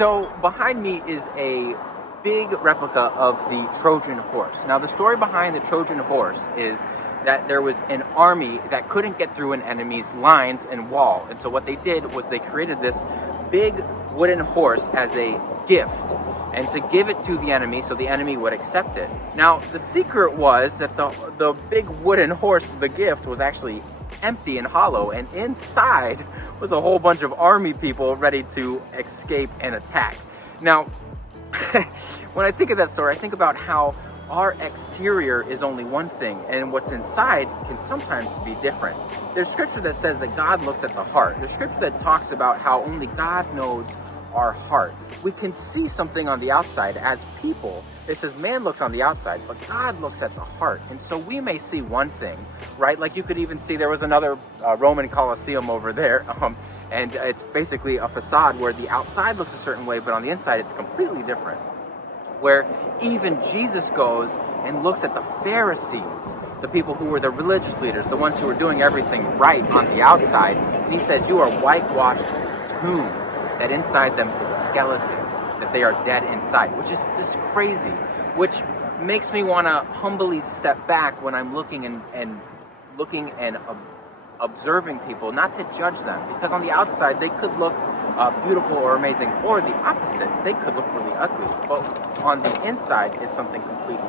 So behind me is a big replica of the Trojan horse. Now the story behind the Trojan horse is that there was an army that couldn't get through an enemy's lines and wall. And so what they did was they created this big wooden horse as a gift and to give it to the enemy so the enemy would accept it. Now the secret was that the big wooden horse, the gift, was actually empty and hollow, and inside was a whole bunch of army people ready to escape and attack. Now when I think of that story, I think about how our exterior is only one thing, and what's inside can sometimes be different. There's scripture that says that God looks at the heart. There's scripture that talks about how only God knows our heart. We can see something on the outside as people. It says man looks on the outside, but God looks at the heart. And so we may see one thing, right? Like you could even see there was another Roman Colosseum over there, and it's basically a facade where the outside looks a certain way, but on the inside it's completely different. Where even Jesus goes and looks at the Pharisees, the people who were the religious leaders, the ones who were doing everything right on the outside, and he says, you are whitewashed tombs, that inside them is skeleton, that they are dead inside, which is just crazy, which makes me want to humbly step back when I'm looking and observing people, not to judge them, because on the outside they could look beautiful or amazing, or the opposite, they could look really ugly, but on the inside is something completely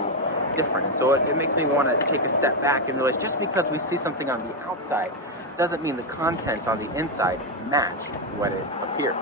different. And so it makes me want to take a step back and realize just because we see something on the outside doesn't mean the contents on the inside match what it appears.